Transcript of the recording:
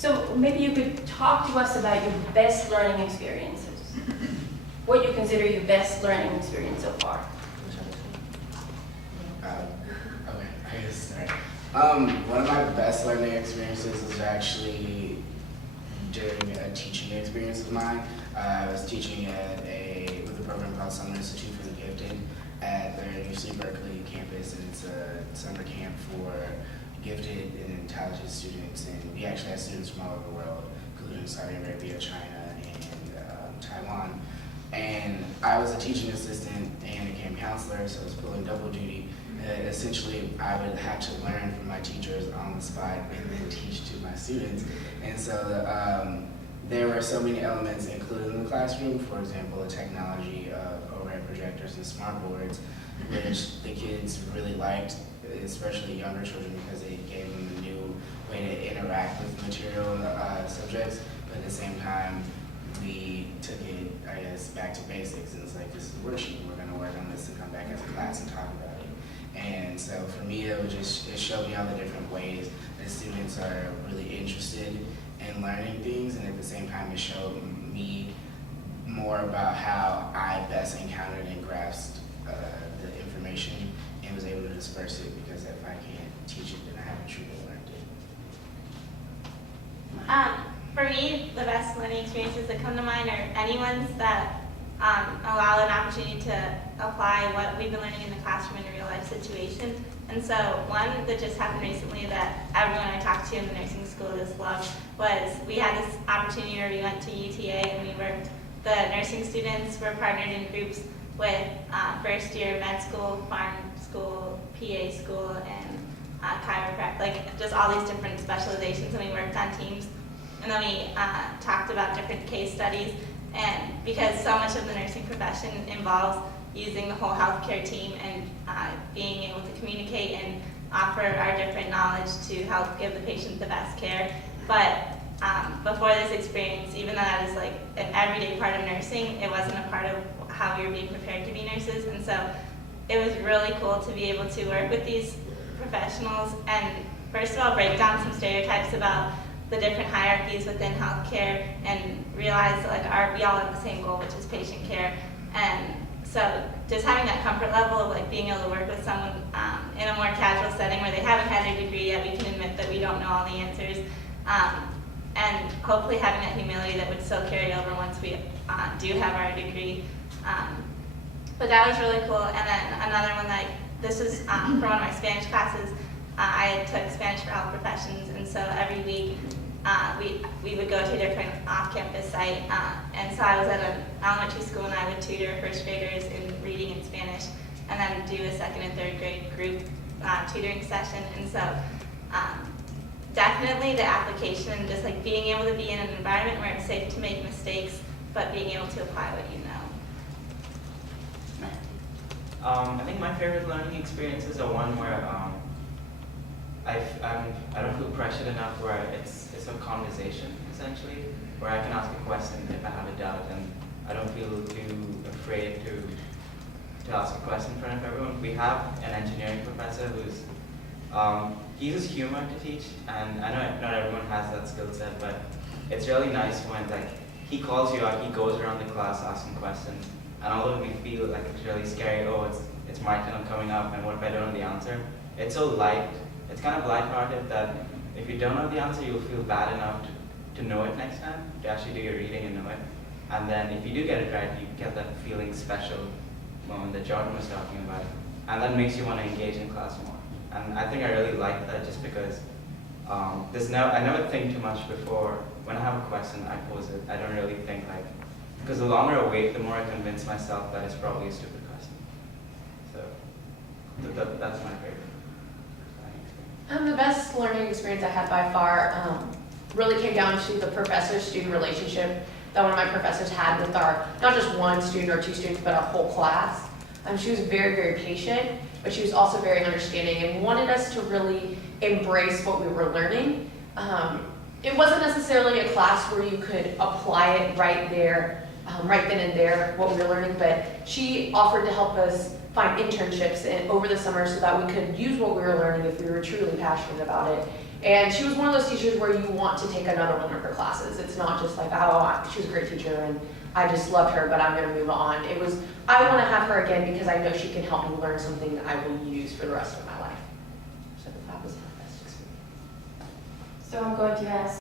So maybe you could talk to us about your best learning experiences. What you consider your best learning experience so far. Okay, I guess start. One of my best learning experiences was actually during a teaching experience of mine. I was teaching with a program called Summer Institute for the Gifted at the UC Berkeley campus, and it's a summer camp for gifted and intelligent students. And we actually had students from all over the world, including Saudi Arabia, China, and Taiwan. And I was a teaching assistant and a camp counselor, so I was pulling double duty. Essentially, I would have to learn from my teachers on the spot and then teach to my students. And so there were so many elements included in the classroom. For example, the technology of overhead projectors and smart boards, which the kids really liked, especially younger children, because it gave them a new way to interact with material subjects. But at the same time, we took it, I guess, back to basics. And it's like, this is a worksheet. We're going to work on this and come back as a class and talk about it. And so for me, it showed me all the different ways that students are really interested in learning things. And at the same time, it showed me more about how I best encountered and grasped the information and was able to disperse it, because if I can't teach it, then I haven't truly learned it. For me, the best learning experiences that come to mind are any ones that allow an opportunity to apply what we've been learning in the classroom in a real life situation. And so one that just happened recently that everyone I talked to in the nursing school just loved was we had this opportunity where we went to UTA and we worked, the nursing students were partnered in groups with first year med school, pharm school, PA school, and chiropractic, like just all these different specializations, and we worked on teams. And then we talked about different case studies, and because so much of the nursing profession involves using the whole healthcare team and being able to communicate and offer our different knowledge to help give the patient the best care. But before this experience, even though that is like an everyday part of nursing, it wasn't a part of how we were being prepared to be nurses. And so it was really cool to be able to work with these professionals and first of all break down some stereotypes about the different hierarchies within healthcare and realize that we all have the same goal, which is patient care. And so just having that comfort level of like being able to work with someone in a more casual setting where they haven't had their degree yet, we can admit that we don't know all the answers, and hopefully having that humility that would still carry over once we do have our degree. But that was really cool. And then another one, like this was for one of my Spanish classes. I took Spanish for Health Professions, and so every week we would go to a different off-campus site. And so I was at an elementary school, and I would tutor first graders in reading in Spanish, and then do a second and third grade group tutoring session. And so definitely the application, just like being able to be in an environment where it's safe to make mistakes, but being able to apply what you know. I think my favorite learning experiences are one where I don't feel pressured enough, where it's a conversation essentially, where I can ask a question if I have a doubt, and I don't feel too afraid to ask a question in front of everyone. We have an engineering professor who's he uses humor to teach, and I know not everyone has that skill set, but it's really nice when like he calls you out, he goes around the class asking questions, and although we feel like it's really scary, oh it's my turn coming up, and what if I don't know the answer? It's so light. It's kind of lighthearted that if you don't know the answer, you'll feel bad enough to know it next time, to actually do your reading and know it. And then if you do get it right, you get that feeling special moment that Jordan was talking about. And that makes you want to engage in class more. And I think I really like that just because I never think too much before. When I have a question, I pose it. I don't really think like, because the longer I wait, the more I convince myself that it's probably a stupid question. So that's my favorite. The best learning experience I had by far really came down to the professor-student relationship that one of my professors had with our, not just one student or two students, but our whole class. She was very, very patient, but she was also very understanding and wanted us to really embrace what we were learning. It wasn't necessarily a class where you could apply it right there, right then and there, what we were learning, but she offered to help us find internships over the summer so that we could use what we were learning if we were truly passionate about it. And she was one of those teachers where you want to take another one of her classes. It's not just like, oh, she was a great teacher and I just loved her, but I'm going to move on. It was, I want to have her again because I know she can help me learn something that I will use for the rest of my life. So that was my best experience. So I'm going to ask